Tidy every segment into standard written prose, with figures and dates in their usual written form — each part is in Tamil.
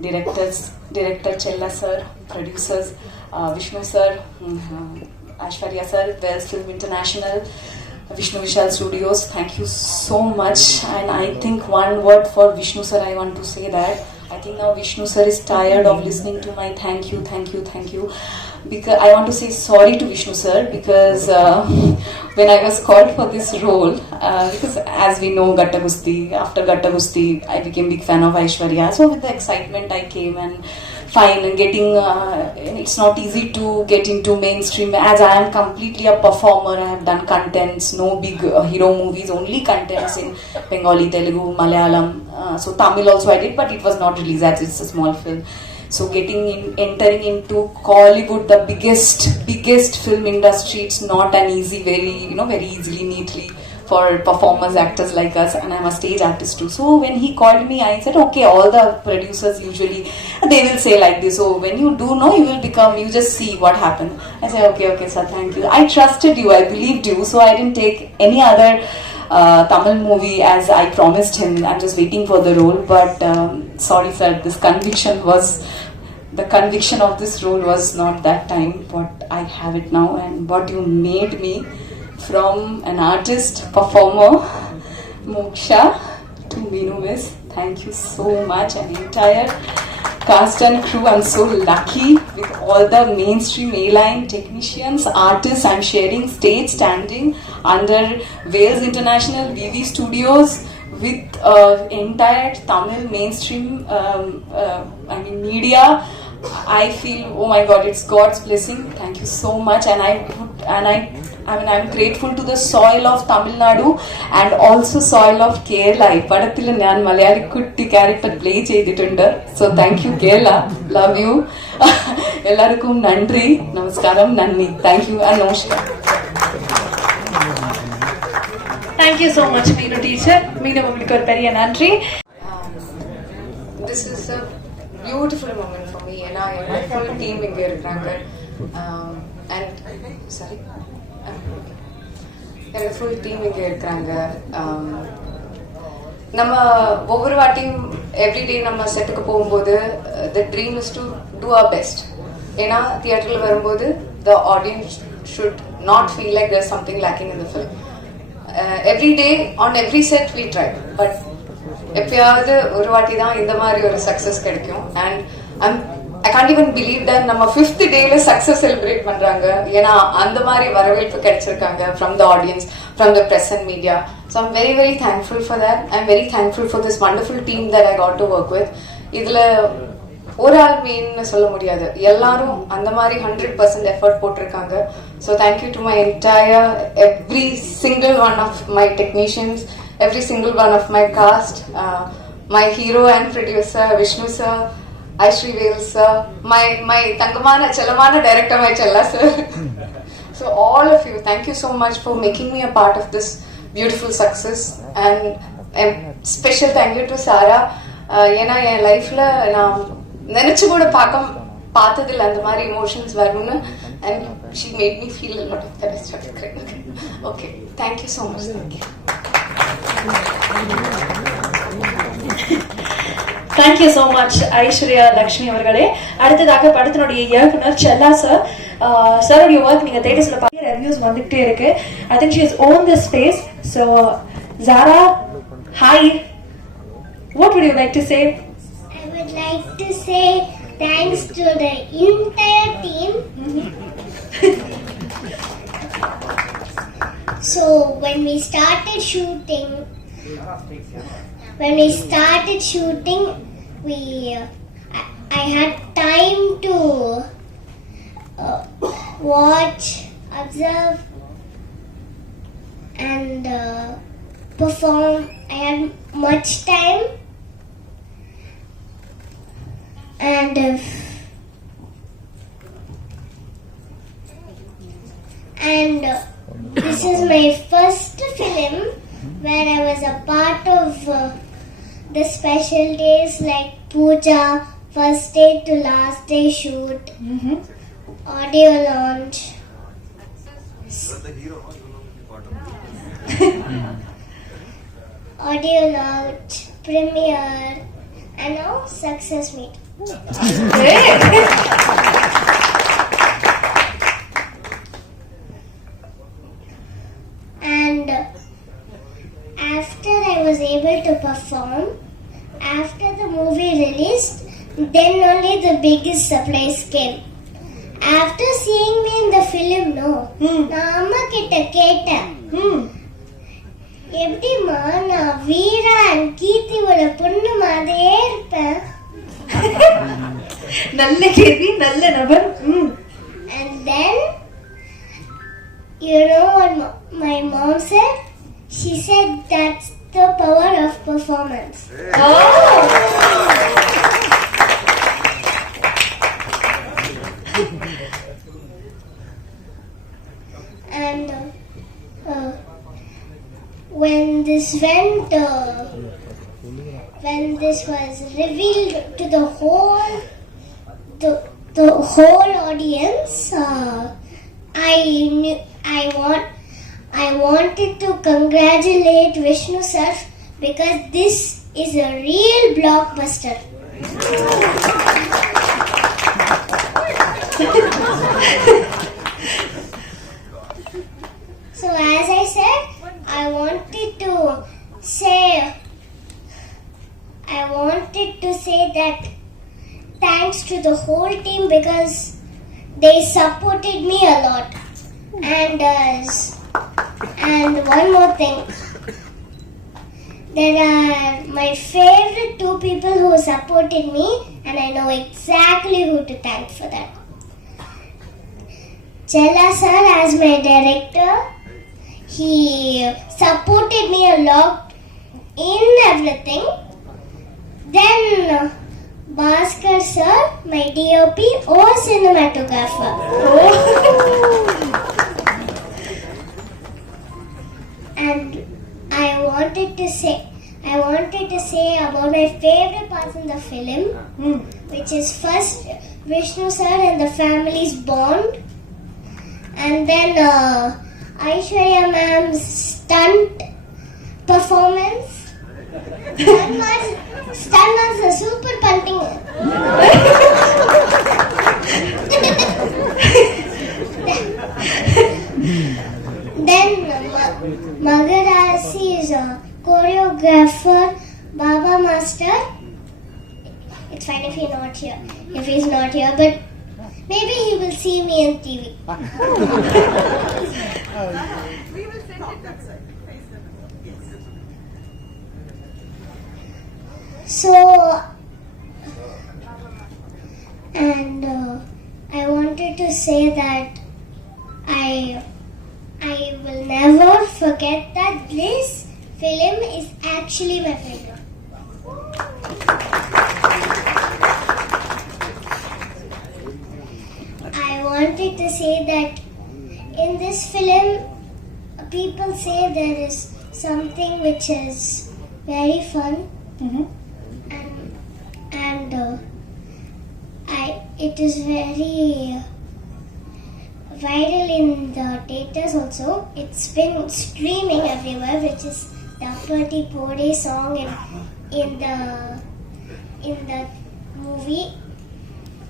director Chella sir, producers Vishnu sir, Aishwarya sir, Wells Film International, Vishnu Vishal Studios. Thank you so much. And I think one word for Vishnu sir, I want to say that I think now Vishnu sir is tired of listening to my thank you. Because I want to say sorry to Vishnu sir, because when I was called for this role, because as we know after Gatta Gusti, I became big fan of Aishwarya. So with the excitement I came, and fine, and getting, it's not easy to get into mainstream as I am completely a performer. I have done contents, no big hero movies, only contents in Bengali, Telugu, Malayalam. So Tamil also I did, but it was not released as it's a small film. So entering into Kollywood, the biggest film industry, it's not an easy, very easily, neatly for performers, actors like us, and I'm a stage artist too. So when he called me, I said, okay, all the producers usually, they will say like this, so when you do know, you just see what happened. I said, okay, sir, thank you. I trusted you, I believed you, so I didn't take any other Tamil movie as I promised him. I'm just waiting for the role, but sorry sir, the conviction of this role was not that time, but I have it now, and what you made me from an artist, performer, Moksha to Meenu Miss, thank you so much, and entire cast and crew. I'm so lucky with all the mainstream A-line technicians, artists. I'm sharing stage, standing under Wales International VV Studios with entire Tamil mainstream media. I feel, oh my God, it's God's blessing. Thank you so much, and I'm grateful to the soil of Tamil Nadu and also soil of Kerala. Ipadathil nan Malayali kutti character play cheyidittundu. So thank you Kerala, love you. Ellarukkum nandri, namaskaram, nanni. Thank you and namaskar. Thank you so much, Meenu teacher. Meenu உங்களுக்கு ஒரு பெரிய நன்றி. This is a beautiful moment for me, and my full team இங்க இருக்காங்க. And sorry, என்னோட full team இங்க இருக்காங்க. நம்ம ஒவ்வொரு வாட்டியும் எவ்ரிடே நம்ம செட்டுக்கு போகும்போது the dream is to do our best. ஏன்னா தியேட்டர்ல வரும்போது the audience should not feel like there's something lacking in the film. Every day on every set we try, but எப்பயாவது ஒரு வாட்டி தான் இந்த மாதிரி ஒரு சக்சஸ் கிடைக்கும். And I can't even believe that நம்ம 5th டேல சக்சஸ் செலிப்ரேட் பண்றாங்க. ஏன்னா அந்த மாதிரி வரவேற்பு கிடைச்சிருக்காங்க from the audience, from the press and media. So I'm very thankful for that. I'm very thankful for this wonderful team that I got to work with. இதுல ஒரு ஆள் மெயின்னு சொல்ல முடியாது, எல்லாரும் அந்த மாதிரி 100% எஃபர்ட் போட்டிருக்காங்க. So thank you to my entire, every single one of my technicians, every single one of my cast, my hero and producer Vishnu sir, Aishri Wales sir, my Tangamana Chalamana director, my Chella sir. So all of you, thank you so much for making me a part of this beautiful success, and special thank you to Sarah. ஏன்னா என் லைஃப்ல நான் நினைச்சு கூட பார்த்ததில்லை அந்த மாதிரி emotions வரும்னு, and she made me feel a lot of that. I started crying. Okay, thank you so much. Thank you so much Aishwarya Lakshmi அவர்களே. அடுத்ததாக படத்தினுடைய இயக்குனர் செல்லா சார். சாரோடைய ஒர்க் நீங்க தியேட்டர்ஸ்ல பார்க்க ரிவ்யூஸ் வந்துட்டே இருக்கு. I think she has owned this space. So Zara, hi. What would you like to say? I would like to say thanks to the entire team. So when we started shooting, I had time to watch, observe, and perform. I had much time, and this is my first film where I was a part of the special days like puja, first day to last day shoot, audio launch, audio launch, premiere, and now success meet. And after I was able to perform, after the movie released, then only the biggest surprise came. After seeing me in the film, no, நான் அம்மா கிட்ட கேட்டேன், எப்படிமா நான் வீரா அண்ட் கீர்த்தியோட பொண்ணு மாதிரியே இருப்பேன். நல்ல கேள்வி, நல்ல நபர். And then, you know what my mom said? She said that's the power of performance. And when this was revealed to the whole audience, I wanted to congratulate Vishnu sir because this is a real blockbuster. So as I said, I wanted to say that thanks to the whole team because they supported me a lot. And one more thing, there are my favorite two people who supported me, and I know exactly who to thank for that. Chella sir as my director, he supported me a lot in everything. Then Bhaskar sir, my DOP or cinematographer. And I wanted to say about my favorite parts in the film, which is first Vishnu sir and the family's bond, and then Aishwarya ma'am's stunt performance. Stunt was a super punting. Then Magarasi is a choreographer, Baba Master. It's fine if he's not here, but maybe he will see me on TV. We will send it that side. So, and I wanted to say that I will never forget that this film is actually my favorite. I wanted to say that in this film, people say there is something which is very fun, and it is very viral in the theaters also. It's been streaming everywhere, which is the Appati Pode song in the movie.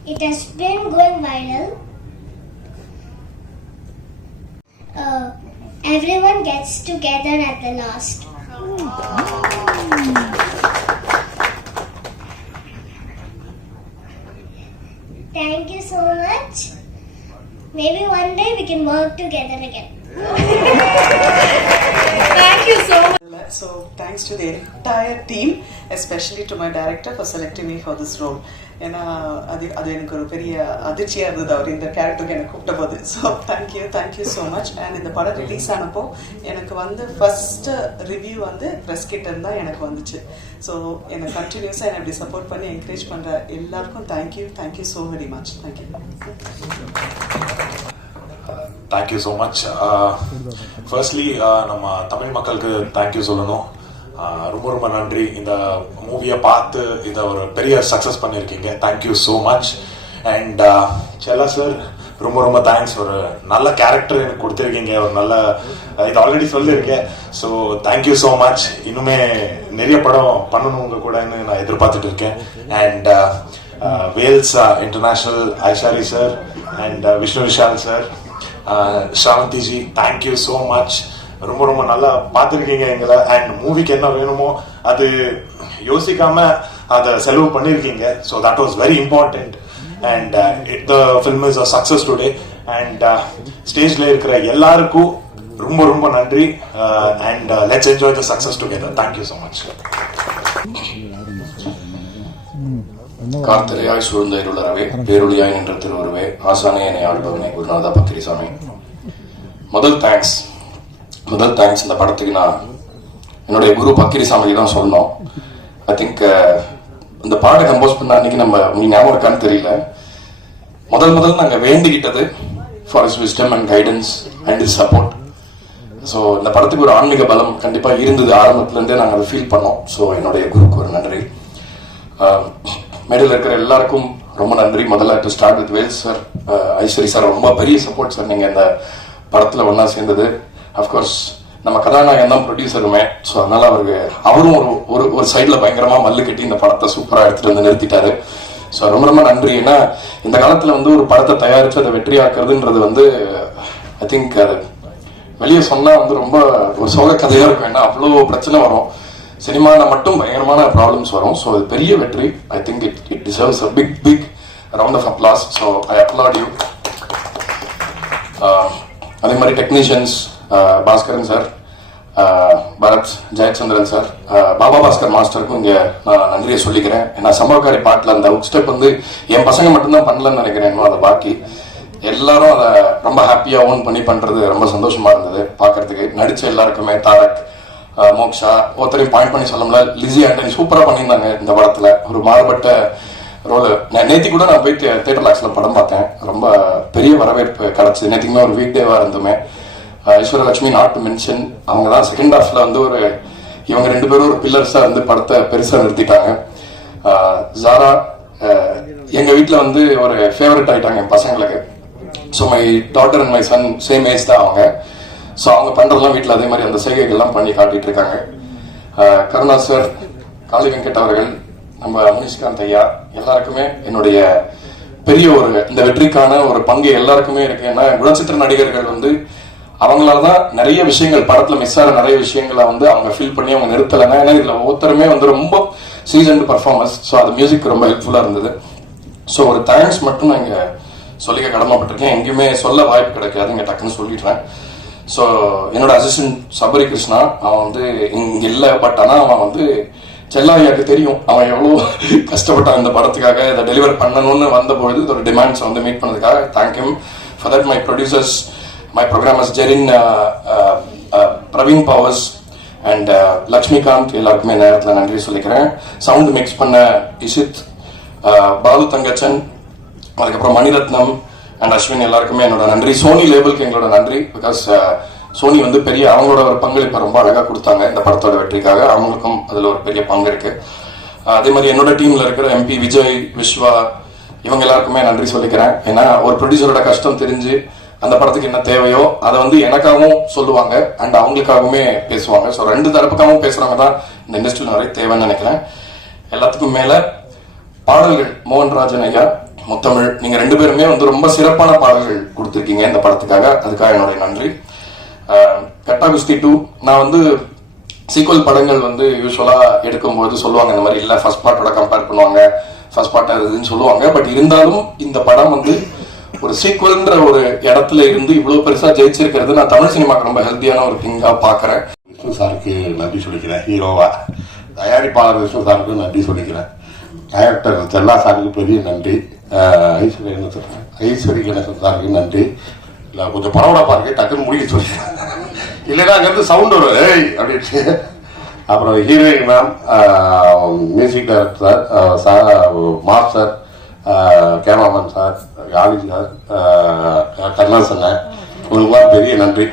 It has been going viral. Everyone gets together at the last. Thank you so much. Maybe one day we can work together again. Thank you so much. So thanks to the entire team, especially to my director for selecting me for this role. ஏன்னா அது எனக்கு ஒரு பெரிய அதிர்ச்சியாக இருந்தது அவர் இந்த கேரக்டருக்கு எனக்கு கூப்பிட்ட போது. So thank you so much. And இந்த படம் ரிலீஸ் ஆனப்போ எனக்கு ஃபர்ஸ்ட்டு ரிவ்யூ ப்ரெஸ் கிட்ட இருந்தால் எனக்கு வந்துச்சு. ஸோ என்னை கண்டினியூஸாக என்னை இப்படி சப்போர்ட் பண்ணி என்கரேஜ் பண்ணுற எல்லாருக்கும் thank you so very much. Thank you so much. Firstly நம்ம தமிழ் மக்களுக்கு தேங்க்யூ சொல்லணும். ரொம்ப ரொம்ப நன்றி. இந்த மூவியை பார்த்து இதை ஒரு பெரிய சக்ஸஸ் பண்ணியிருக்கீங்க. Thank you so much. அண்ட் செல்லா சார் ரொம்ப ரொம்ப தேங்க்ஸ். ஒரு நல்ல கேரக்டர் எனக்கு கொடுத்துருக்கீங்க, ஒரு நல்ல இது ஆல்ரெடி சொல்லியிருக்கேன். So thank you so much. இன்னுமே நிறைய படம் பண்ணணும் உங்க கூடன்னு நான் எதிர்பார்த்துட்டு இருக்கேன். And Vels International Ishari sir and Vishnu Vishal sir, Shavanthiji, thank you so much. ரொம்ப ரொம்ப நல்லா பார்த்துருக்கீங்க எங்களை. அண்ட் மூவிக்கு என்ன வேணுமோ அது யோசிக்காம அதை செலவு பண்ணியிருக்கீங்க. So that was very important. And the film is a success today. And ஸ்டேஜ்ல இருக்கிற எல்லாருக்கும் ரொம்ப ரொம்ப நன்றி. And let's enjoy the success together. Thank you so much. கார்த்திரையாய் சூழ்ந்த இருளறவே பேரொழியாய் நின்ற திருவுருவே ஆசானே என்னை ஆள்பவனே குருநாதா பக்கிரிசாமி. முதல் தேங்க்ஸ் இந்த படத்துக்கு நான் என்னுடைய குரு பக்கிரிசாமிக்கு தான் சொல்லணும். ஐ திங்க் இந்த பாட்டை கம்போஸ் பண்ண அன்னைக்கு நம்ம உங்களுக்கு ஞாபகம் இருக்கான்னு தெரியல, முதல் நாங்கள் வேண்டிக்கிட்டது for is wisdom and guidance and is support. So இந்த படத்துக்கு ஒரு ஆன்மீக பலம் கண்டிப்பாக இருந்தது, ஆரம்பத்துலேருந்தே நாங்கள் அதை ஃபீல் பண்ணோம். ஸோ என்னுடைய குருக்கு ஒரு நன்றி. மேடையில் இருக்கிற எல்லாருக்கும் ரொம்ப நன்றி. முதல்ல to start with Vels sir, Ishari sir, ரொம்ப பெரிய சப்போர்ட் சார் நீங்கள் இந்த படத்தில் ஒன்றா சேர்ந்தது. அஃப்கோர்ஸ் நம்ம கதாநாயகன் தான் ப்ரொடியூசருமே. ஸோ அதனால அவரும் ஒரு சைடில் பயங்கரமாக மல்லு கட்டி இந்த படத்தை சூப்பராக எடுத்துகிட்டு வந்து நிறுத்திட்டாரு. ஸோ ரொம்ப நன்றி. ஏன்னா இந்த காலத்தில் ஒரு படத்தை தயாரித்து அதை வெற்றியாக்குறதுன்றது ஐ திங்க் அது வெளியே சொன்னால் ரொம்ப ஒரு சோக கதையாக இருக்கும். ஏன்னா அவ்வளோ பிரச்சனை வரும், சினிமாவில் மட்டும் பயங்கரமான ப்ராப்ளம்ஸ் வரும். ஸோ அது பெரிய வெற்றி. I think it deserves a big round of applause. So I applaud you. அதே மாதிரி technicians Bhaskaran sir, Bharath, Jayachandran sir, Baba Bhaskar மாஸ்டருக்கும் இங்கே நான் நன்றியை சொல்லிக்கிறேன். ஏன்னா சம்பவக்காரி பாட்டில் அந்த உக் ஸ்டெப் என் பசங்க மட்டும்தான் பண்ணலன்னு நினைக்கிறேன். அதை பாக்கி எல்லாரும் அதை ரொம்ப ஹாப்பியாக ஓன் பண்ணி பண்ணுறது ரொம்ப சந்தோஷமா இருந்தது பார்க்கறதுக்கு. நடிச்ச எல்லாருக்குமே, தாரக், மோக்ஷா, ஒருத்தரையும் பாயிண்ட் பண்ணி சொல்ல முடியல, லிசி ஆண்டனி சூப்பராக பண்ணியிருந்தாங்க இந்த படத்தில். ஒரு மாறுபட்ட ரோல். நேற்று கூட நான் போய் தியேட்டர் லாக்ஸில் படம் பார்த்தேன், ரொம்ப பெரிய வரவேற்பு கிடச்சிது. நேற்றுக்குமே ஒரு வீக் டேவாக இருந்துமே. ஐஸ்வர்யலட்சுமி நாட் டு மென்ஷன், அவங்க தான் செகண்ட் ஹாஃப்ல இவங்க ரெண்டு பேரும் ஒரு பில்லர்ஸாக படத்தை பெருசாக நிறுத்திட்டாங்க. ஜாரா எங்கள் வீட்டில் ஒரு ஃபேவரட் ஆகிட்டாங்க என் பசங்களுக்கு. So my daughter and my son same age தான் அவங்க. ஸோ அவங்க பண்ணுறதுலாம் வீட்டில் அதே மாதிரி அந்த செய்கைகள்லாம் பண்ணி காட்டிட்டு இருக்காங்க. கருணா சார், காளி வெங்கட் அவர்கள், நம்ம முனிஷ்காந்த் ஐயா, எல்லாருக்குமே என்னுடைய பெரிய இந்த வெற்றிக்கான ஒரு பங்கு எல்லாருக்குமே இருக்கு. ஏன்னா குணச்சித்திர நடிகர்கள் அவங்களாலதான் நிறைய விஷயங்கள் படத்துல மிஸ் ஆகிற நிறைய விஷயங்களை அவங்க ஃபீல் பண்ணி அவங்க நிறுத்தலைன்னா. ஏன்னா இதுல ஒவ்வொருத்தருமே ரொம்ப சீசன்டு பர்ஃபார்மன்ஸ். ஸோ அது மியூசிக் ரொம்ப ஹெல்ப்ஃபுல்லா இருந்தது. ஸோ ஒரு தேங்க்ஸ் மட்டும் நான் இங்க சொல்லிக்க கடமைப்பட்டிருக்கேன். எங்கேயுமே சொல்ல வாய்ப்பு கிடைக்காது, இங்க டக்குன்னு சொல்லிடுறேன். ஸோ என்னோட அசிஸ்டன்ட் சபரி கிருஷ்ணா, அவன் இங்க இல்லை, பட் ஆனால் அவன் செல்லாயாக்கு தெரியும் அவன் எவ்வளோ கஷ்டப்பட்டான் இந்த படத்துக்காக இதை டெலிவர் பண்ணணும்னு வந்தபொழுது ஒரு டிமாண்ட்ஸ் மீட் பண்ணதுக்காக thank him for that. My producers, my programmers Jerin, Praveen Powers and Lakshmikanth, எல்லாருக்குமே நேரத்தில் நன்றி சொல்லிக்கிறேன். சவுண்ட் மிக்ஸ் பண்ண இஷித், பாலு தங்கச்சன், அதுக்கப்புறம் மணிரத்னம் அண்ட் அஸ்வின், எல்லாருக்குமே என்னோட நன்றி. சோனி லேபிளுக்கு எங்களோட நன்றி. பிகாஸ் சோனி பெரிய அவங்களோட ஒரு பங்களிப்பை ரொம்ப அழகாக கொடுத்தாங்க இந்த படத்தோட வெற்றிக்காக. அவங்களுக்கும் அதில் ஒரு பெரிய பங்கு இருக்கு. அதே மாதிரி என்னோட டீம்ல இருக்கிற MP விஜய், விஸ்வா, இவங்க எல்லாருக்குமே நன்றி சொல்லிக்கிறேன். ஏன்னா ஒரு ப்ரொடியூசரோட கஷ்டம் தெரிஞ்சு அந்த படத்துக்கு என்ன தேவையோ அதை எனக்காகவும் சொல்லுவாங்க அண்ட் அவங்களுக்காகவுமே பேசுவாங்க. ஸோ ரெண்டு தரப்புக்காகவும் பேசுறவங்க தான் இந்த இண்டஸ்ட்ரியில் நிறைய தேவைன்னு நினைக்கிறேன். எல்லாத்துக்கும் மேல பாடல்கள், மோகன்ராஜன் ஐயா, முத்தமிழ், நீங்க ரெண்டு பேருமே ரொம்ப சிறப்பான பாடல்கள் கொடுத்துருக்கீங்க இந்த படத்துக்காக. அதுக்காக என்னுடைய நன்றி. கட்டா குஸ்தி 2, நான் சீக்வல் படங்கள் யூஸ்வலா எடுக்கும்போது சொல்லுவாங்க இந்த மாதிரி இல்ல ஃபர்ஸ்ட் பார்ட்டோட கம்பேர் பண்ணுவாங்க, ஃபர்ஸ்ட் பார்ட் அதுன்னு சொல்லுவாங்க. பட் இருந்தாலும் இந்த படம் ஒரு சீக்வல்ன்ற ஒரு இடத்துல இவ்வளவு பெருசா ஜெயிச்சிருக்கிறது நான் தமிழ் சினிமாக்கு ரொம்ப ஹெல்த்தியான ஒரு திங்கா பாக்குறேன். விஷ்ணு சாருக்கு நன்றி சொல்லிக்கிறேன். ஹீரோவா தயாரிப்பாளர் விஷ்ணு சாருக்கு நன்றி சொல்லிக்கிறேன். டைரக்டர் செல்லா சாருக்கு பெரிய நன்றி. ஐஸ்வரி கணேசன் சாருக்கு நன்றி. இல்லை கொஞ்சம் பரவலாக இருக்கு, டக்குன்னு முடிக்க சொல்லிக்கிறேன். இல்லைன்னா அங்கேருந்து சவுண்ட் வரும் ஏய் அப்படின்ட்டு. அப்புறம் heroine ma'am, music director sir, master, cameraman sir, Yazhi sir, Karunasan, உங்களுக்குலாம் பெரிய நன்றி.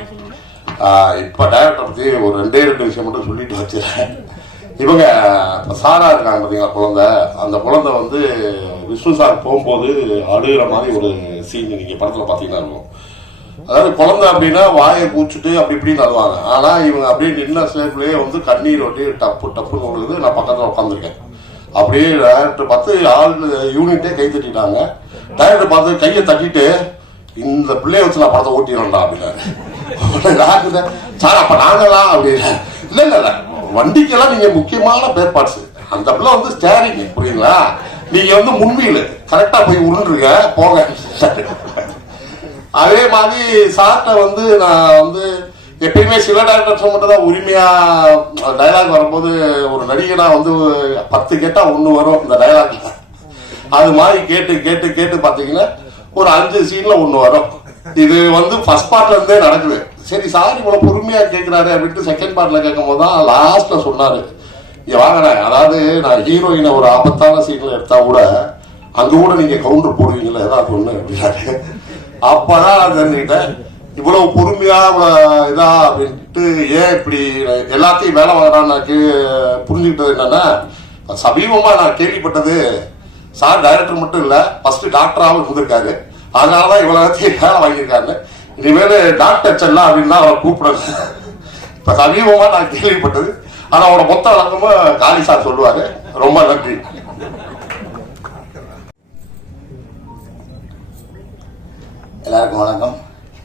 இப்போ டைரக்டர் பற்றி ஒரு ரெண்டு விஷயம் மட்டும் சொல்லிட்டு வச்சுருக்கேன். இவங்க சாரா இருக்காங்க பார்த்தீங்களா குழந்தை, அந்த குழந்தை வந்து விஷ்ணு சார் போகும்போது அழுகிற மாதிரி ஒரு சீன் நீங்கள் படத்தில் பார்த்தீங்கன்னா இருக்கும். அதாவது குழந்தை அப்படின்னா வாயை பூச்சிட்டு அப்படி இப்படின்னு அழுவாங்க. ஆனால் இவங்க அப்படியே நின்ன சேஃப்லேயே வந்து கண்ணீர் ஒட்டி டப்பு டப்புன்னு விழுகுது. நான் பக்கத்தில் உட்காந்துருக்கேன். அப்படியே டைரக்டர் பார்த்து ஆள் யூனிட்டே கை தட்டிட்டாங்க. டைரக்டர் பார்த்து கையை தட்டிட்டு இந்த பிள்ளைய வச்சு நான் படத்தை ஓட்டிடுறேன்டா அப்படின்னாரு. சார் அப்ப நாங்களாம் அப்படின்னு இல்ல இல்ல இல்ல, வண்டிக்கெல்லாம் நீங்க முக்கியமான பேர் பார்ட்ஸ். அந்த பிள்ளை வந்து ஸ்டேரிங், புரியுங்களா? நீங்க வந்து முன்வீல் கரெக்டா போய் உருண்டுருங்க போங்க. அதே மாதிரி சார்ட்ட வந்து நான் வந்து எப்பயுமே சில டைரக்டர்ஸ் மட்டும் தான் உரிமையா டைலாக் வரும்போது ஒரு நடிகனா வந்து 10 கேட்டா 1 வரும் இந்த டைலாக்ல. அது மாதிரி கேட்டு கேட்டு கேட்டு பாத்தீங்கன்னா ஒரு 5 சீன்ல 1 வரும். இது வந்து ஃபர்ஸ்ட் பார்ட்ல இருந்தே நடக்குது. சரி சார் இவ்வளவு பொறுமையா கேட்கிறாரு அப்படின்ட்டு செகண்ட் பார்ட்ல கேட்கும் போது தான் லாஸ்ட்ல சொன்னாரு, வாங்கின அதாவது நான் ஹீரோயினை ஒரு ஆபத்தான சீன்ல எடுத்தா கூட அங்க கூட நீங்க கவுண்டர் போடுவீங்களா ஏதாவது ஒண்ணு அப்படின்னாரு. அப்பதான் தெரிஞ்சுக்கிட்டேன் இவ்வளவு பொறுமையா இதா அப்படின்ட்டு. ஏன் இப்படி எல்லாத்தையும் வேலை வாங்குறான்னு புரிஞ்சுக்கிட்டது என்னன்னா, சமீபமா நான் கேள்விப்பட்டது சார் டைரக்டர் மட்டும் இல்ல ஃபர்ஸ்ட் டாக்டராகவும் இருந்திருக்காரு. அதனாலதான் இவ்வளவு வேலை வாங்கியிருக்காரு. இனிமேல் டாக்டர் செல்லா அப்படின்னு தான் அவரை கூப்பிடுறது இப்ப சமீபமா நான் கேள்விப்பட்டது. ஆனா அவரோட மொத்த வழக்கமும் காளி சார் சொல்லுவாரு. ரொம்ப நன்றி. எல்லாருக்கும் வணக்கம்.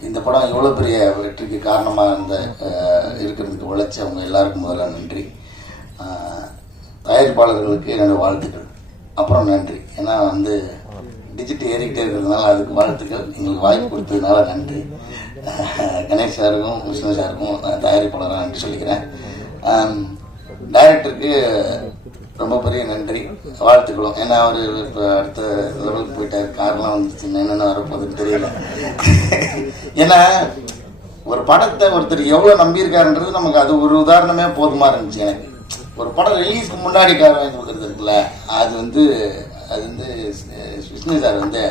இந்த படம் இவ்வளோ பெரிய வெற்றிக்கு காரணமாக இருக்கிறதுக்கு உழைச்சவங்க எல்லாருக்கும் முதல்ல நன்றி. தயாரிப்பாளர்களுக்கு என்னோட வாழ்த்துக்கள். அப்புறம் நன்றி, ஏன்னா வந்து டிஜிட்டல் ஏறிக்கிட்டே இருக்கிறதுனால அதுக்கு வாழ்த்துக்கள். எங்களுக்கு வாய்ப்பு கொடுத்ததுனால நன்றி. கணேஷ் சாருக்கும் விஷ்ணு சாருக்கும் தயாரிப்பாளராக நன்றி சொல்லிக்கிறேன். டைரக்டருக்கு ரொம்ப பெரிய நன்றி, வாழ்த்துக்களும். ஏன்னா அவர் இப்போ அடுத்த லெவலுக்கு போயிட்டார். காரெலாம் வந்துருச்சுன்னா என்னென்ன வரப்போகுதுன்னு தெரியல. ஏன்னா ஒரு படத்தை ஒருத்தர் எவ்வளோ நம்பியிருக்காருன்றது நமக்கு அது ஒரு உதாரணமே போதுமா இருந்துச்சு. எனக்கு ஒரு படம் ரிலீஸ்க்கு முன்னாடி கார் வாங்கி கொடுக்குறது இருக்குல்ல, அது வந்து விஷ்ணு சார் வந்து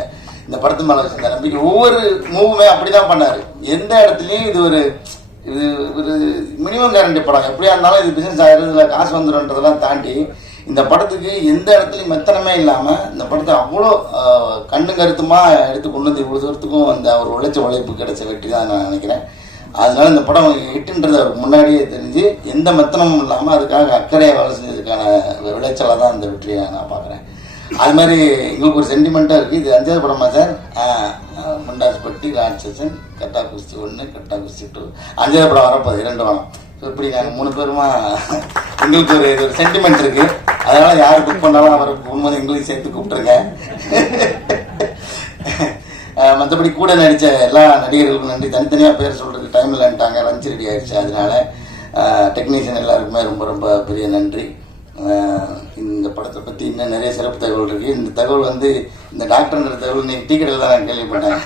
இந்த படத்து மேலே வச்சிருந்த நம்பிக்கை ஒவ்வொரு மூவுமே அப்படிதான் பண்ணாரு. எந்த இடத்துலையும் இது ஒரு மினிமம் கேரண்டி படம், எப்படியா இருந்தாலும் இது பிசினஸ் ஆயிரும், இதில் காசு வந்துடும்ன்றதெல்லாம் தாண்டி இந்த படத்துக்கு எந்த இடத்துலையும் மெத்தனமே இல்லாமல் இந்த படத்தை அவ்வளோ கண்ணு கருத்துமாக எடுத்து கொண்டு வந்து இவ்வளோ தூரத்துக்கும் அந்த அவர் உழைச்ச உழைப்பு கிடைச்ச வெற்றி தான் நான் நினைக்கிறேன். அதனால இந்த படம் ஹிட்டுன்றது அவருக்கு முன்னாடியே தெரிஞ்சு எந்த மெத்தனமும் இல்லாமல் அதுக்காக அக்கறையாக வேலை செஞ்சதுக்கான விளைச்சலாக தான் இந்த வெற்றியை நான் பார்க்குறேன். அது மாதிரி எங்களுக்கு ஒரு சென்டிமெண்ட்டாக இருக்குது. இது 5வது படமா சார்? முண்டாஸ்பட்டி, ராட்சசன், கட்டா குஸ்தி 1, கட்டா குஸ்தி 2, 5வது படம் வரப்போகுது 2 வாரம். ஸோ இப்படி நாங்கள் 3 பேருமா எங்களுக்கு ஒரு சென்டிமெண்ட் இருக்குது. அதனால் யார் புக் பண்ணாலும் அவரை போகும்போது எங்களையும் சேர்த்து கூப்பிட்டுருங்க. மற்றபடி கூட நடித்த எல்லா நடிகர்களுக்கும் நன்றி. தனித்தனியாக பேர் சொல்கிறதுக்கு டைம் இல்லைன்ட்டாங்க, லஞ்ச் ரெடி ஆகிடுச்சு. அதனால டெக்னீஷியன் எல்லாருக்குமே ரொம்ப ரொம்ப பெரிய நன்றி. இந்த படத்தை பற்றி இன்னும் நிறைய சிறப்பு தகவல் இருக்குது. இந்த தகவல் வந்து இந்த டாக்டர்ன்ற தகவல் நீங்கள் டீ கடையில் தான் நான் கேள்விப்பட்டேன்.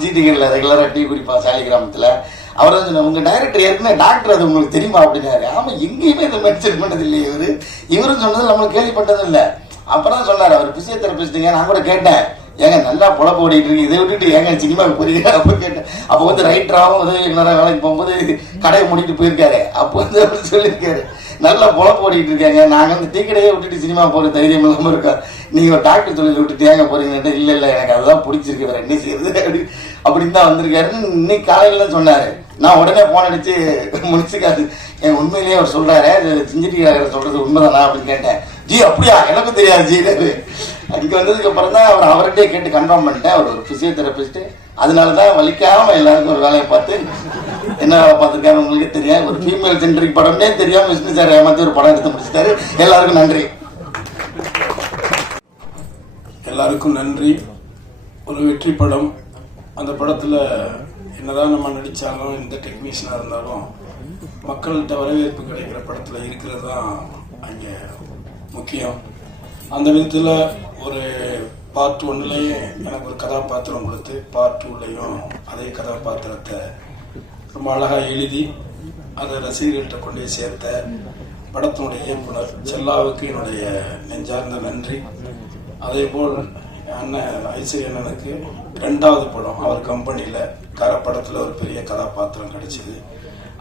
ஜி டீ கடையில் ரெகுலராக டீ குடிப்பான் சாலி கிராமத்தில். அவர் தான் சொன்னார், உங்கள் டைரக்டர் ஏற்கனவே டாக்டர், அது உங்களுக்கு தெரியுமா அப்படின்னாரு. ஆமாம், எங்கேயுமே இதை மென்ஷன் பண்ணது இல்லையே இவரும் சொன்னது நம்மளுக்கு கேள்விப்பட்டதும் இல்லை. அப்புறம் தான் சொன்னார் அவர் பிசியோதெரபிஸ்ட்டுங்க. நான் கூட கேட்டேன், ஏங்க நல்லா பொழப்பு ஓடிட்டு இருக்கு, இதை விட்டுட்டு ஏங்க சினிமாவுக்கு போறீங்க அப்போ கேட்டேன். அப்போ வந்து ரைட்டராகவும் உதவி இயக்குனராக வேலைக்கு போகும்போது கடையை மூடிட்டு போயிருக்காரு. அப்போ வந்து அவர் சொல்லியிருக்காரு, நல்லா பொழப்பு ஓடிட்டு இருக்காங்க, நாங்கள் வந்து டீ கடையே விட்டுட்டு சினிமா போகிற தைரியம் இல்லாமல் இருக்கோம், நீங்கள் ஒரு டாக்டர் தொழில் விட்டுட்டு ஏங்க போறீங்கன்னு. இல்லை இல்லை எனக்கு அதுதான் பிடிச்சிருக்கு, வேற என்ன செய்யுது அப்படின்னு தான் வந்திருக்காருன்னு இன்னைக்கு காலையில் தான் சொன்னார். நான் உடனே போன் அடிச்சு முடிச்சுக்காது, என் உண்மையிலேயே அவர் சொல்றாரு செஞ்சுட்டு சொல்றது உண்மைதானா அப்படின்னு கேட்டேன். ஜி அப்படியா, எனக்கும் தெரியாது ஜி. இங்கே வந்ததுக்கு அப்புறம் தான் அவர்கிட்டே கேட்டு கன்ஃபார்ம் பண்ணிட்டேன். அவர் ஒரு பிசியோதெரபிஸ்ட். அதனால தான் வலிக்காம எல்லாருக்கும் ஒரு வேலையை பார்த்து என்ன வேலை பார்த்துருக்காரு உங்களுக்கு தெரியும். ஒரு ஃபீமேல் சென்ட்ரிக் படம்னே தெரியாம விஷ்ணு சார் ஏமாத்தி ஒரு படம் எடுத்து முடிச்சுட்டாரு. எல்லாருக்கும் நன்றி. எல்லாருக்கும் நன்றி. ஒரு வெற்றி படம். அந்த படத்தில் என்னதான் நம்ம நடித்தாலும் எந்த டெக்னீஷியனாக இருந்தாலும் மக்கள்கிட்ட வரவேற்பு கிடைக்கிற படத்தில் இருக்கிறது தான் அங்கே முக்கியம். அந்த விதத்தில் ஒரு பார்ட் 1லையும் எனக்கு ஒரு கதாபாத்திரம் கொடுத்து பார்ட் 2லையும் அதே கதாபாத்திரத்தை ரொம்ப அழகாக எழுதி அதை ரசிகர்கள்ட்ட கொண்டு சேர்த்த படத்தினுடைய இயக்குனர் செல்லாவுக்கு என்னுடைய நெஞ்சார்ந்த நன்றி. அதே போல் அண்ணன் ஐஸ்வர்யா அண்ணனுக்கு 2வது படம் அவர் கம்பெனியில் படத்தில் ஒரு பெரிய கதாபாத்திரம் கிடைச்சிது.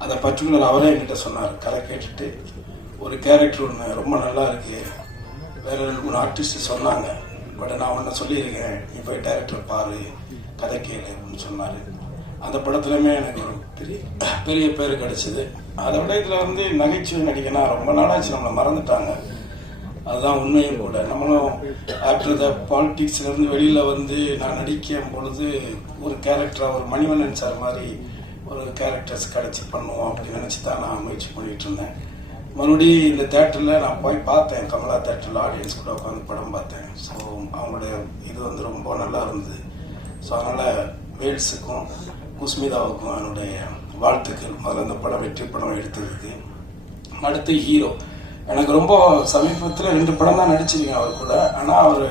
அதை பர்டிகுலர் அவரே என்கிட்ட சொன்னார். கதை கேட்டுட்டு ஒரு கேரக்டர் ஒன்று ரொம்ப நல்லா இருக்கு, வேற 2-3 ஆர்டிஸ்ட் சொன்னாங்க, பட் நான் ஒன்று சொல்லியிருக்கேன், நீ போய் டைரக்டர் பாரு, கதை கேளு அப்படின்னு சொன்னார். அந்த படத்துலையுமே எனக்கு ஒரு பெரிய பேர் கிடைச்சிது. அதை விட இதில் வந்து நகைச்சுவை நடிக்கணும் ரொம்ப நாளாச்சு, நம்மளை மறந்துட்டாங்க, அதுதான் உண்மையும் கூட. நம்மளும் ஆஃப்டர் த பாலிடிக்ஸ்லேருந்து வெளியில் வந்து நான் நடிக்கும் பொழுது ஒரு கேரக்டராக ஒரு மணிவண்ணன் சார் மாதிரி ஒரு கேரக்டர்ஸ் கிடச்சி பண்ணுவோம் அப்படின்னு நினச்சி தான் நான் முயற்சி பண்ணிகிட்டு இருந்தேன். மறுபடியும் இந்த தேட்டரில் நான் போய் பார்த்தேன், கமலா தேட்டரில் ஆடியன்ஸ் கூட உட்காந்து படம் பார்த்தேன். ஸோ அவங்களுடைய இது வந்து ரொம்ப நல்லா இருந்தது. ஸோ அதனால் வேல்ஸுக்கும் குஸ்மிதாவுக்கும் என்னுடைய வாழ்த்துக்கள். முதல்ல இந்த படம் வெற்றி படம் எடுத்ததுக்கு. அடுத்து ஹீரோ, எனக்கு ரொம்ப சமீபத்தில் 2 படம் தான் நடிச்சிருக்கேன் அவர் கூட. ஆனால் அவர்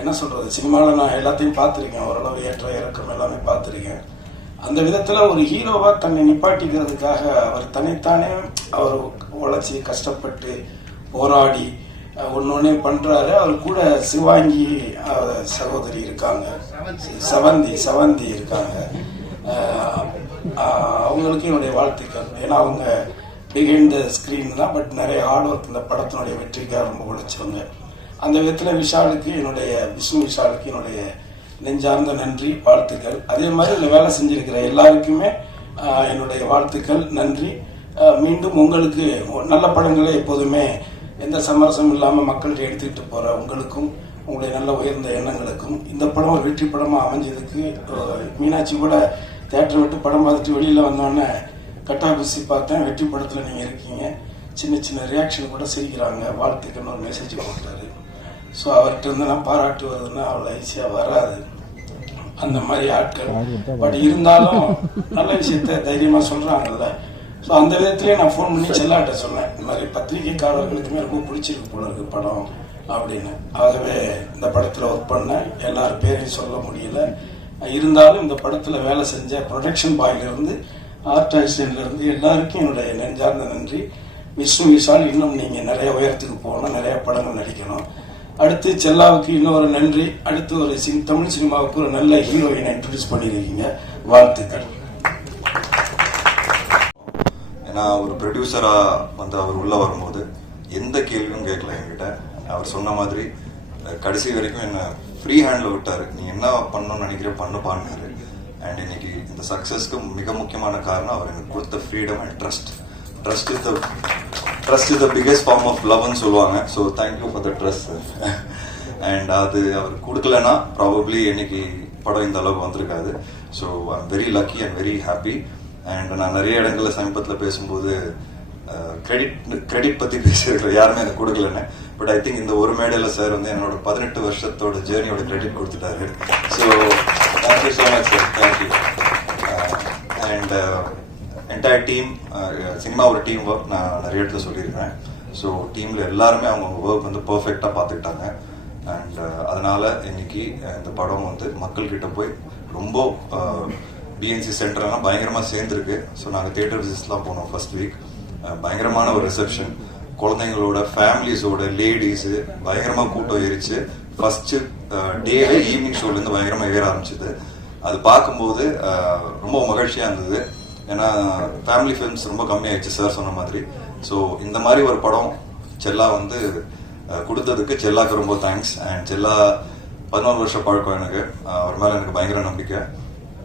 என்ன சொல்கிறது, சினிமாவில் நான் எல்லாத்தையும் பார்த்துருக்கேன், ஓரளவு ஏற்ற இறக்கம் எல்லாமே பார்த்துருக்கேன். அந்த விதத்தில் ஒரு ஹீரோவாக தன்னை நிப்பாட்டிக்கிறதுக்காக அவர் தன்னைத்தானே அவர் உழைச்சி கஷ்டப்பட்டு போராடி ஒன்னொன்னே பண்றாரு. அவர் கூட சிவாங்கி சகோதரி இருக்காங்க, சவந்தி இருக்காங்க. அவங்களுக்கு என்னுடைய வாழ்த்துக்கள். ஏன்னா அவங்க பிஹைண்ட் த ஸ்கிரீன் தான், பட் நிறைய ஹார்ட் ஒர்க் இந்த படத்தினுடைய வெற்றிக்காக ரொம்ப உழைச்சவங்க. அந்த விதத்தில் விஷ்ணு விஷாலுக்கு என்னுடைய நெஞ்சார்ந்த நன்றி, வாழ்த்துக்கள். அதே மாதிரி இந்த வேலை செஞ்சிருக்கிற எல்லாருக்குமே என்னுடைய வாழ்த்துக்கள், நன்றி. மீண்டும் உங்களுக்கு நல்ல படங்களை எப்போதுமே எந்த சமரசம் இல்லாமல் மக்கள்கிட்ட எடுத்துக்கிட்டு போகிற உங்களுக்கும் உங்களுடைய நல்ல உயர்ந்த எண்ணங்களுக்கும் இந்த படம் ஒரு வெற்றி படமாக அமைஞ்சதுக்கு, மீனாட்சி கூட தேட்டரை விட்டு படம் பார்த்துட்டு வெளியில் வந்தோடனே கட்டாபுசி பார்த்தேன், வெற்றி படத்தில் நீங்கள் இருக்கீங்க, சின்ன ரியாக்ஷன் கூட சிரிக்கிறாங்க, வாழ்த்துக்கள்னு ஒரு மெசேஜ் கொடுத்தாரு. ஸோ அவர்கிட்ட இருந்து நான் பாராட்டு வருதுன்னா அவ்வளோ ஈஸியாக வராது அந்த மாதிரி ஆட்கள். பட் இருந்தாலும் நல்ல விஷயத்த தைரியமாக சொல்கிறாங்கல்ல. ஸோ அந்த விதத்திலே நான் ஃபோன் பண்ணி செல்லாட்ட சொன்னேன், இந்த மாதிரி பத்திரிகைக்காரர்களுக்குமே ரொம்ப பிடிச்சிருக்கு போல இருக்கு படம் அப்படின்னு. ஆகவே இந்த படத்தில் ஒர்க் பண்ணேன், எல்லார் பேரையும் சொல்ல முடியல. இருந்தாலும் இந்த படத்தில் வேலை செஞ்ச ப்ரொடக்ஷன் பாயிலிருந்து ஆர்ட் அசிஸ்டன்ட்லேருந்து எல்லாருக்கும் என்னுடைய நெஞ்சார்ந்த நன்றி. விஷ்ணு விஷால், இன்னும் நீங்கள் நிறைய உயரத்துக்கு போகணும், நிறைய படங்கள் நடிக்கணும். அடுத்து செல்லாவுக்கு இன்னொரு நன்றி. அடுத்து ஒரு தமிழ் சினிமாவுக்கு ஒரு நல்ல ஹீரோயினை இன்ட்ரோடியூஸ் பண்ணியிருக்கீங்க, வாழ்த்துக்கள். ஏன்னா ஒரு ப்ரொடியூசரா வந்து அவர் உள்ள வரும்போது எந்த கேள்வியும் கேட்கல என்கிட்ட. அவர் சொன்ன மாதிரி கடைசி வரைக்கும் என்ன ஃப்ரீ ஹேண்ட்ல விட்டாரு, நீ என்ன பண்ணணும்னு நினைக்கிற பண்ணாரு. அண்ட் இன்னைக்கு இந்த சக்சஸ்க்கு மிக முக்கியமான காரணம் அவர் எனக்கு கொடுத்த freedom and trust. Trust is the biggest form of லவ்னு சொல்லுவாங்க. So thank you for the trust. And அது அவர் கொடுக்கலன்னா ப்ராபப்ளி இன்னைக்கு படம் இந்த அளவுக்கு வந்திருக்காது. So I am very lucky and very happy. And நான் நிறைய இடங்கள்ல சமீபத்தில் பேசும்போது கிரெடிட் பத்தி பேசியிருக்கேன், யாருமே எனக்கு கொடுக்கலன்னு. பட் ஐ திங்க் இந்த ஒரு மேடையில் சார் வந்து என்னோட 18 வருஷத்தோட ஜேர்னியோட கிரெடிட் கொடுத்துட்டாரு. So thank you so much sir, thank you. And entire team, cinema ஒரு டீம் ஒர்க், நான் நிறைய இடத்துல சொல்லியிருக்கேன். ஸோ டீம்ல எல்லாருமே அவங்க ஒர்க் வந்து பர்ஃபெக்டாக பார்த்துக்கிட்டாங்க. அண்ட் அதனால இன்னைக்கு இந்த படம் வந்து மக்கள்கிட்ட போய் ரொம்ப பிஎன்சி சென்டர்லாம் பயங்கரமாக சேர்ந்துருக்கு. ஸோ நாங்கள் தியேட்டர் விசிட்ஸ்லாம் போனோம் ஃபர்ஸ்ட் வீக். பயங்கரமான ஒரு ரிசப்ஷன், குழந்தைங்களோட ஃபேமிலிஸோட லேடிஸு பயங்கரமாக கூட்டம் ஏறிச்சு. ஃபர்ஸ்ட் டேவே ஈவினிங் ஷோலேருந்து பயங்கரமாக ஏற ஆரம்பிச்சுது. அது பார்க்கும்போது ரொம்ப மகிழ்ச்சியாக இருந்தது. ஏன்னா ஃபேமிலி ஃபிலிம்ஸ் ரொம்ப கம்மியாயிடுச்சு சார் சொன்ன மாதிரி. ஸோ இந்த மாதிரி ஒரு படம் செல்லா வந்து கொடுத்ததுக்கு செல்லாக்கு ரொம்ப தேங்க்ஸ். அண்ட் செல்லா 11 வருஷம் பழக்கம் எனக்கு, அவர் மேலே எனக்கு பயங்கர நம்பிக்கை.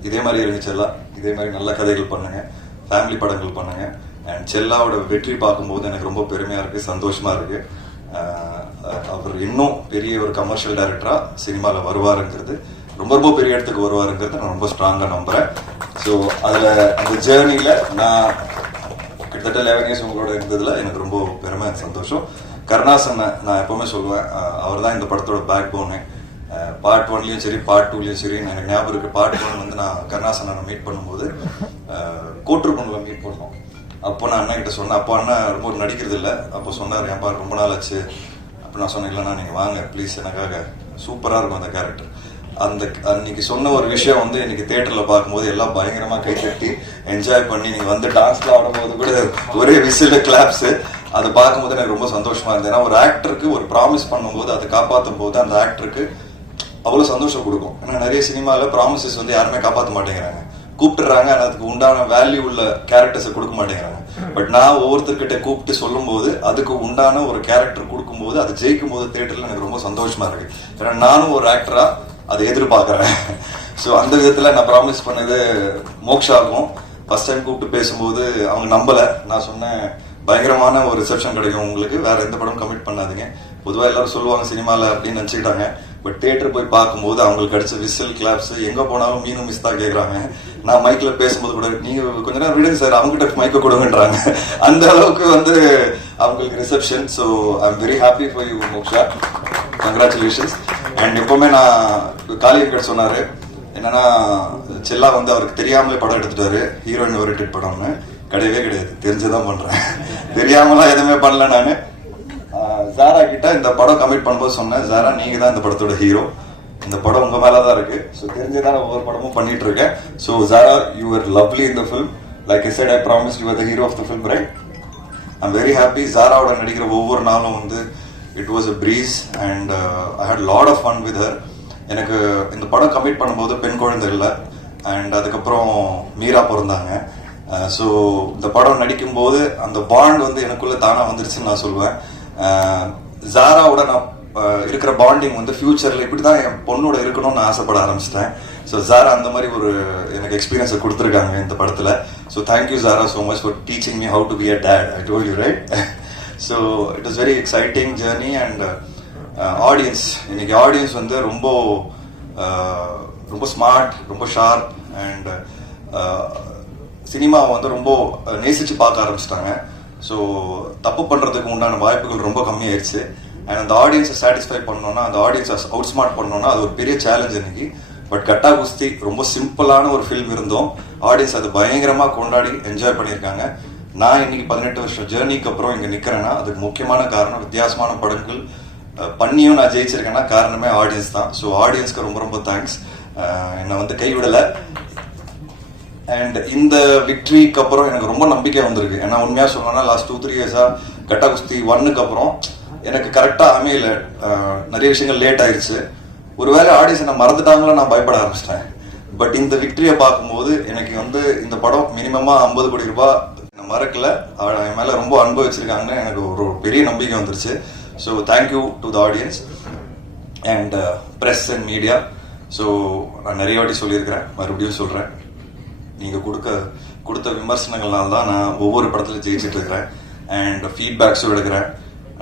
இதே மாதிரி இருங்க செல்லா, இதே மாதிரி நல்ல கதைகள் பண்ணுங்க, ஃபேமிலி படங்கள் பண்ணுங்க. அண்ட் செல்லாவோட வெற்றி பார்க்கும்போது எனக்கு ரொம்ப பெருமையா இருக்கு, சந்தோஷமா இருக்கு. அவர் இன்னும் பெரிய ஒரு கமர்ஷியல் டைரக்டரா சினிமாவில் வருவாருங்கிறது, ரொம்ப ரொம்ப பெரிய இடத்துக்கு வருவாருங்கிறது நான் ரொம்ப ஸ்ட்ராங்கா நம்புறேன். ஸோ அதுல அந்த ஜேர்னில நான் கிட்டத்தட்ட 11 இயர்ஸ் உங்களோட இருந்ததுல எனக்கு ரொம்ப பெருமை, சந்தோஷம். கருணாசனை நான் எப்பவுமே சொல்லுவேன், அவர் தான் இந்த படத்தோட பேக் போனு. பார்ட் 1லயும் சரி பார்ட் 2லயும் சரி. எனக்கு ஞாபகம் இருக்கு, பார்ட் 1 வந்து நான் கருணாசனை மீட் பண்ணும்போது கோட்ருக்குன்ல மீட் பண்ணோம். அப்போ நான் அண்ணா கிட்ட சொன்னேன், அப்போ அண்ணா ரொம்ப நடிக்கிறது இல்லை. அப்போ சொன்னார், ஏன்பா ரொம்ப நாள் ஆச்சு. அப்போ நான் சொன்னேன், இல்லைண்ணா நீங்கள் வாங்க ப்ளீஸ், எனக்காக சூப்பராக இருக்கும் அந்த கேரக்டர். அன்னைக்கு சொன்ன ஒரு விஷயம் வந்து இன்னைக்கு தியேட்டர்ல பார்க்கும்போது எல்லாம் பயங்கரமா கை தட்டி என்ஜாய் பண்ணி, நீங்க வந்து டான்ஸ்ல ஆடும்போது கூட ஒரே விசில் கிளாப்ஸ், அதை பார்க்கும்போது எனக்கு ரொம்ப சந்தோஷமா இருந்தது. ஏன்னா ஒரு ஆக்டருக்கு ஒரு ப்ராமிஸ் பண்ணும்போது அதை காப்பாற்றும் போது அந்த ஆக்டருக்கு அவ்வளவு சந்தோஷம் கொடுக்கும். ஏன்னா நிறைய சினிமாவில் ப்ராமிசஸ் வந்து யாருமே காப்பாற்ற மாட்டேங்கிறாங்க, கூப்பிட்டுறாங்க, அதுக்கு உண்டான வேல்யூ உள்ள கேரக்டர்ஸை கொடுக்க மாட்டேங்கிறாங்க. பட் நான் ஒவ்வொருத்தர்கிட்ட கூப்பிட்டு சொல்லும்போது அதுக்கு உண்டான ஒரு கேரக்டர் கொடுக்கும்போது அது ஜெயிக்கும் போது தியேட்டர்ல எனக்கு ரொம்ப சந்தோஷமா இருக்கு. ஏன்னா நானும் ஒரு ஆக்டரா அதை எதிர்பார்க்கறேன். ஸோ அந்த விதத்துல நான் ப்ராமிஸ் பண்ணது மோக்ஷாக்கும் ஃபர்ஸ்ட் டைம் கூப்பிட்டு பேசும்போது அவங்க நம்பல. நான் சொன்னேன் பயங்கரமான ஒரு ரிசப்ஷன் கிடைக்கும் உங்களுக்கு, வேற எந்த படம் கமிட் பண்ணாதீங்க. பொதுவாக எல்லாரும் சொல்லுவாங்க சினிமால அப்படின்னு நினைச்சுக்கிட்டாங்க. பட் தியேட்டர் போய் பார்க்கும்போது அவங்களுக்கு கிடைச்ச விசில் கிளாப்ஸ், எங்க போனாலும் மீனும் மிஸ் தான் கேட்கறாங்க. நான் மைக்ல பேசும்போது கூட நீங்க கொஞ்ச நேரம் விடுங்க சார், அவங்ககிட்ட மைக்க கொடுங்கன்றாங்க. அந்த அளவுக்கு வந்து அவங்களுக்கு reception. So I am very happy for you moksha, congratulations. And எப்பவுமே நான் காளியங்கர் சொன்னாரு என்னன்னா செல்லா வந்து அவருக்கு தெரியாமலே படம் எடுத்துட்டாரு, ஹீரோயின் ஓரியன்டட் படம்னு. கிடையவே கிடையாது, தெரிஞ்சுதான் பண்றேன், தெரியாமலாம் எதுவுமே பண்ணல. நானு ஜாரா கிட்ட இந்த படம் கமிட் பண்ணும்போது சொன்னேன், ஜாரா நீங்க தான் இந்த படத்தோட ஹீரோ, இந்த படம் உங்க மேலதான் இருக்கு. ஸோ தெரிஞ்சுதான் ஒவ்வொரு படமும் பண்ணிட்டு இருக்கேன். So Zara, you are lovely in the film. Like I said, I promise you are the hero of the film, right? I am very happy. ஜாராவோட நடிக்கிற ஒவ்வொரு நாளும் வந்து it was a breeze and I had lot of fun with her. எனக்கு இந்த படம் கமிட் பண்ணும்போது பெண் குழந்தை இல்லை, அண்ட் அதுக்கப்புறம் மீரா பிறந்தாங்க. ஸோ இந்த படம் நடிக்கும்போது அந்த பாண்ட் வந்து எனக்குள்ள தானா வந்துருச்சுன்னு நான் சொல்லுவேன். ஜாராவோட நான் இருக்கிற பாண்டிங் வந்து ஃபியூச்சர்ல இப்படிதான் என் பொண்ணோட இருக்கணும்னு நான் ஆசைப்பட ஆரம்பிச்சிட்டேன். ஸோ ஜாரா அந்த மாதிரி ஒரு எனக்கு எக்ஸ்பீரியன்ஸை கொடுத்துருக்காங்க இந்த படத்துல. So thank you Zara so much for teaching me how to be a dad. I told you right. So it was very exciting journey. And audience, இன்னைக்கு ஆடியன்ஸ் வந்து ரொம்ப ரொம்ப ஸ்மார்ட், ரொம்ப ஷார்ப் அண்ட் சினிமாவை வந்து ரொம்ப நேசிச்சு பார்க்க ஆரம்பிச்சிட்டாங்க. ஸோ தப்பு பண்றதுக்கு உண்டான வாய்ப்புகள் ரொம்ப கம்மியாயிருச்சு. அண்ட் அந்த ஆடியன்ஸை சாட்டிஸ்ஃபை பண்ணோம்னா, அந்த ஆடியன்ஸை அவுட் ஸ்மார்ட் பண்ணோம்னா அது ஒரு பெரிய சேலஞ்ச் இன்னைக்கு. பட் கட்டா குஸ்தி ரொம்ப சிம்பிளான ஒரு ஃபில்ம் இருந்தோம், ஆடியன்ஸ் அது பயங்கரமா கொண்டாடி என்ஜாய் பண்ணியிருக்காங்க. நான் இன்னைக்கு 18 வருஷம் ஜேர்னிக்கு அப்புறம் இங்க நிக்கிறேன்னா அதுக்கு முக்கியமான காரணம், வித்தியாசமான படங்கள் பண்ணியும் நான் ஜெயிச்சிருக்கேன்னா காரணமே ஆடியன்ஸ் தான். ஸோ ஆடியன்ஸ்க்கு ரொம்ப ரொம்ப தேங்க்ஸ், என்னை வந்து கைவிடலை. அண்ட் இந்த விக்டரிக்கு அப்புறம் எனக்கு ரொம்ப நம்பிக்கை வந்திருக்கு. ஏன்னா உண்மையா சொல்லணும்னா லாஸ்ட் 2-3 இயர்ஸா கட்டா குஸ்தி 1க்கு அப்புறம் எனக்கு கரெக்டா அமையல, நிறைய விஷயங்கள் லேட் ஆயிடுச்சு. ஒருவேளை ஆடியன்ஸ் என்ன மறந்துட்டாங்களோ நான் பயப்பட ஆரம்பிச்சிட்டேன். பட் இந்த விக்டரியை பார்க்கும்போது எனக்கு வந்து இந்த படம் மினிமமா 50 கோடி ரூபாய் மறக்கல, என் மேல ரொம்ப அன்பு வச்சிருக்காங்கன்னு எனக்கு ஒரு பெரிய நம்பிக்கை வந்துருச்சு. So thank you to the audience and press and media. So நான் நிறைய வாட்டி சொல்லியிருக்கிறேன், மறுபடியும் சொல்றேன், நீங்க கொடுத்த விமர்சனங்கள்னால தான் நான் ஒவ்வொரு படத்துல ஜெயிச்சுட்டு இருக்கிறேன் அண்ட் ஃபீட்பேக்ஸும் எடுக்கிறேன்.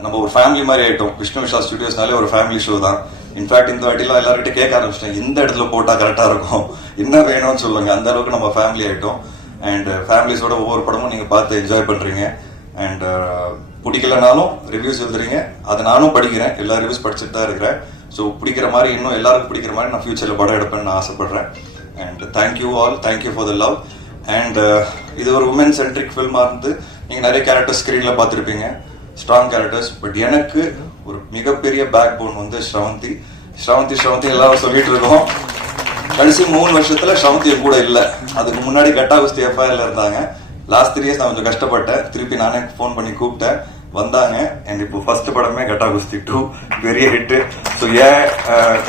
நம்ம ஒரு ஃபேமிலி மாதிரி ஆயிட்டோம். விஷ்ணு விஷால் ஸ்டுடியோஸ்னாலே ஒரு ஃபேமிலி ஷோ தான். இன்ஃபேக்ட் இந்த வாட்டிலாம் எல்லார்கிட்ட கேட்க ஆரம்பிச்சிட்டேன், எந்த இடத்துல போட்டா கரெக்டா இருக்கும், என்ன வேணும்னு சொல்லுங்க. அந்த அளவுக்கு நம்ம ஃபேமிலி ஆயிட்டோம். அண்ட் ஃபேமிலிஸோட ஒவ்வொரு படமும் நீங்க பார்த்து என்ஜாய் பண்றீங்க. அண்ட் பிடிக்கலனாலும் ரிவ்யூஸ் எழுதுறீங்க, அதை நானும் படிக்கிறேன், எல்லா ரிவ்யூஸ் படிச்சுட்டு தான் இருக்கிறேன். ஸோ பிடிக்கிற மாதிரி இன்னும் எல்லாருக்கும் பிடிக்கிற மாதிரி நான் ஃபியூச்சர்ல படம் எடுப்பேன்னு நான் ஆசைப்படுறேன். And thank you all, thank you for the love. And இது ஒரு உமன் சென்ட்ரிக் ஃபில்மா இருந்து நீங்க நிறைய கேரக்டர்ஸ் ஸ்கிரீன்ல பார்த்துருப்பீங்க, ஸ்ட்ராங் கேரக்டர்ஸ். பட் எனக்கு ஒரு மிகப்பெரிய பேக் போன் வந்து ஸ்ரவந்தி. எல்லாரும் சொல்லிட்டு இருக்கோம். கடைசி 3 வருஷத்துல ஸ்ரவந்தி கூட இல்லை. அதுக்கு முன்னாடி கட்டா குஸ்தி எஃப்ஐஆர்ல இருந்தாங்க. லாஸ்ட் 3 இயர்ஸ் நான் கொஞ்சம் கஷ்டப்பட்டேன். திருப்பி நானே போன் பண்ணி கூப்பிட்டேன், வந்தாங்க. அண்ட் இப்போ ஃபர்ஸ்ட் படமே கட்டா குஸ்தி 2 பெரிய ஹிட். ஸோ என்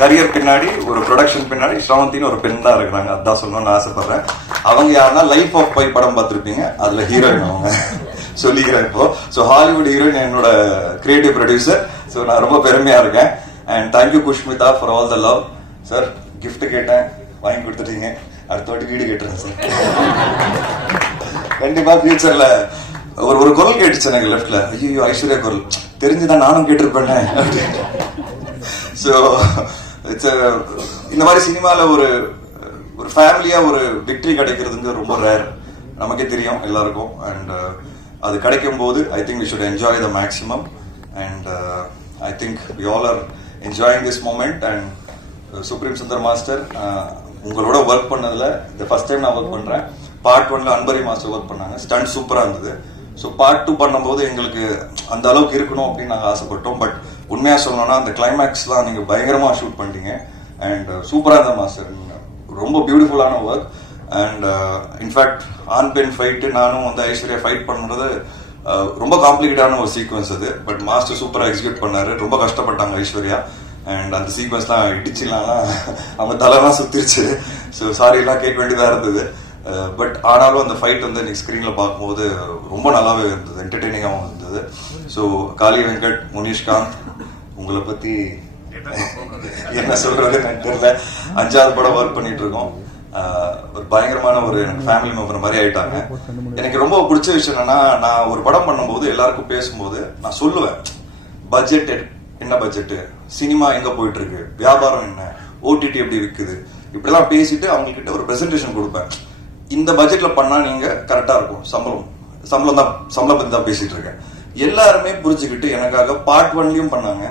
கரியர் பின்னாடி, ஒரு ப்ரொடக்ஷன் பின்னாடி ஸ்ரவந்தின்னு ஒரு பெண் தான் இருக்கிறாங்க. அதான் சொல்லணும்னு ஆசைப்படுறேன். அவங்க யாருன்னா லைஃப் ஆஃப் பை படம் பார்த்துருப்பீங்க, அதுல ஹீரோயின் அவங்க சொல்லிக்கிறேன் இப்போ. ஸோ ஹாலிவுட் ஹீரோயின் என்னோட கிரியேட்டிவ் ப்ரொடியூசர். ஸோ நான் ரொம்ப பெருமையா இருக்கேன். And thank you Kushmita for all the love. Sir gift கேட்டேன், வாங்கி கொடுத்துட்டீங்க. அடுத்த வாட்டி வீடு கேட்டுறேன் சார். கண்டிப்பா ஃபியூச்சர்ல ஒரு குரல் கேட்டுச்சு எனக்கு லெஃப்ட்ல, ஐயோ ஐஸ்வர்யா குரல் தெரிஞ்சுதான் நானும் கேட்டிருப்பேன். ஸோ இட்ஸ் இந்த மாதிரி சினிமால ஒரு ஃபேமிலியா ஒரு விக்டரி கிடைக்கிறதுங்க ரொம்ப ரேர், நமக்கே தெரியும் எல்லாருக்கும். அண்ட் அது கிடைக்கும் போது I think we should enjoy the maximum. And I think we all are enjoying this moment. And Supreme Sundar master, உங்களோட ஒர்க் பண்ணதுல இந்த ஃபர்ஸ்ட் டைம் நான் ஒர்க் பண்றேன். பார்ட் 1ல அன்பரி மாஸ்டர் ஒர்க் பண்ணாங்க, ஸ்டண்ட் சூப்பரா இருந்தது. ஸோ பார்ட் 2 பண்ணும்போது எங்களுக்கு அந்த அளவுக்கு இருக்கணும் அப்படின்னு நாங்கள் ஆசைப்பட்டோம். பட் உண்மையா சொல்லணும்னா அந்த கிளைமேக்ஸ்லாம் நீங்க பயங்கரமா ஷூட் பண்ணிட்டீங்க. அண்ட் சூப்பரா இருந்த மாஸ்டர், ரொம்ப பியூட்டிஃபுல்லான ஒர்க். அண்ட் இன்ஃபேக்ட் ஆன் பென் ஃபைட்டு நானும் வந்து ஐஸ்வர்யா ஃபைட் பண்ணுறது ரொம்ப காம்ப்ளிகேட்டான ஒரு சீக்வன்ஸ் அது. பட் மாஸ்டர் சூப்பரா எக்ஸிக்யூட் பண்ணாரு, ரொம்ப கஷ்டப்பட்டாங்க ஐஸ்வர்யா. அண்ட் அந்த சீக்வன்ஸ்லாம் இடிச்சுலாம் அவங்க தலைலாம் சுத்திருச்சு. ஸோ சாரி எல்லாம் கேட்க வேண்டியதா இருந்தது. பட் ஆனாலும் அந்த ஃபைட் வந்து இன்னைக்கு ஸ்க்ரீனில் பார்க்கும்போது ரொம்ப நல்லாவே இருந்தது, என்டர்டெய்னிங்காகவும் இருந்தது. ஸோ காளி வெங்கட், முனிஷ்காந்த், உங்களை பற்றி என்ன சொல்றது எனக்கு தெரியல. 5வது படம் ஒர்க் பண்ணிட்டு இருக்கோம். ஒரு பயங்கரமான ஒரு எனக்கு ஃபேமிலி மெம்பர் மாதிரி ஆயிட்டாங்க. எனக்கு ரொம்ப பிடிச்ச விஷயம் என்னன்னா, நான் ஒரு படம் பண்ணும்போது எல்லாருக்கும் பேசும்போது நான் சொல்லுவேன், பட்ஜெட் என்ன, பட்ஜெட்டு, சினிமா எங்க போயிட்டு இருக்கு, வியாபாரம் என்ன, ஓடிடி எப்படி விற்குது, இப்படிலாம் பேசிட்டு அவங்க கிட்ட ஒரு பிரசன்டேஷன் கொடுப்பேன். இந்த பட்ஜெட்ல பண்ணா நீங்க கரெக்டா இருக்கும், சம்பளம் பத்தி தான் பேசிட்டு இருக்கேன். எல்லாருமே புரிஞ்சுக்கிட்டு எனக்காக பார்ட் 1லயும் பண்ணாங்க,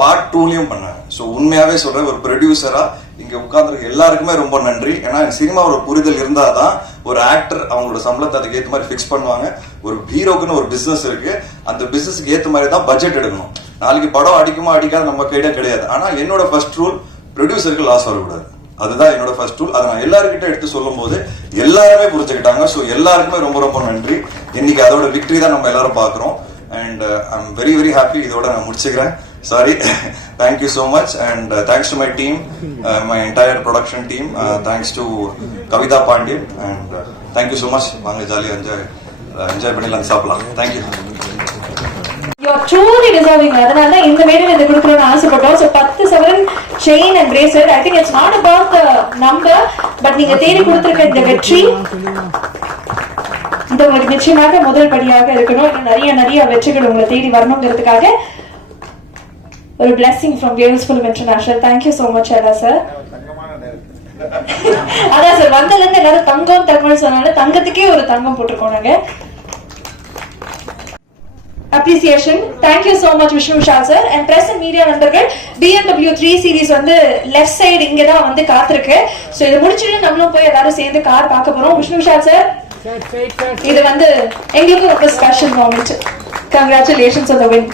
பார்ட் 2லயும் பண்ணாங்க. ஸோ உண்மையாவே சொல்றேன், ஒரு ப்ரொடியூசரா இங்க உட்கார்ந்துருக்க எல்லாருக்குமே ரொம்ப நன்றி. ஏன்னா சினிமா ஒரு புரிதல் இருந்தாதான் ஒரு ஆக்டர் அவங்களோட சம்பளத்தை அதுக்கு ஏற்ற மாதிரி ஃபிக்ஸ் பண்ணுவாங்க. ஒரு ஹீரோக்குன்னு ஒரு பிசினஸ் இருக்கு, அந்த பிசினஸ்க்கு ஏற்ற மாதிரி தான் பட்ஜெட் எடுக்கணும். நாளைக்கு படம் அடிக்குமா அடிக்காத நம்ம கையில கிடையாது. ஆனா என்னோட ஃபர்ஸ்ட் ரூல், ப்ரொடியூசருக்கு லாஸ் வரக்கூடாது. அதுதான் என்னோட ஃபர்ஸ்ட் ரூல். அதை நான் எல்லாருக்கிட்ட எடுத்து சொல்லும் போது எல்லாருமே புரிஞ்சுக்கிட்டாங்க. ஸோ எல்லாருக்குமே ரொம்ப ரொம்ப நன்றி. இன்னைக்கு அதோட விக்டரி தான் நம்ம எல்லாரும் பாக்குறோம். And I am very very happy. இதோட நான் முடிச்சுக்கிறேன். Sorry. Thank you so much, and thanks to my team, my entire production team. Thanks to Kavita Pandyan, and thank you so much. Vaanga jolly enjoy பண்ணி லஞ்ச் சாப்பிடலாம். Thank you. You are truly deserving. அதனால இந்த மேடையில இது கொடுக்கணும்னு ஆசைப்பட்டோம். So 10 சவரன் chain and bracelet. I think it's not about the number, but நீங்க தேடி கொடுத்திருக்க இந்த வெற்றி இது உங்களுக்கு நிச்சயமாக முதல் படியாக இருக்கணும். இன்னும் நிறைய வெற்றிகள் உங்களை தேடி வரணுங்கிறதுக்காக ஒரு blessing from Wales Film International. Thank you so much, Ella sir. அதான் சார், வந்ததுல இருந்து எல்லாரும் தங்கம் சொன்னால தங்கத்துக்கே ஒரு தங்கம் போட்டிருக்கோம் நாங்க. Appreciation. Thank you so much, Vishnu Vishal sir. And press and media நண்பர்கள், BMW 3 series வந்து லெஃப்ட் சைடு இங்க தான் வந்து காத்திருக்கு. சோ இத முடிச்சிட்டு நம்மளும் போய் எல்லாரும் சேர்ந்து கார் பார்க்க போறோம். Vishnu Vishal sir, இது வந்து எங்களுக்கு ரொம்ப special moment. Congratulations on the win.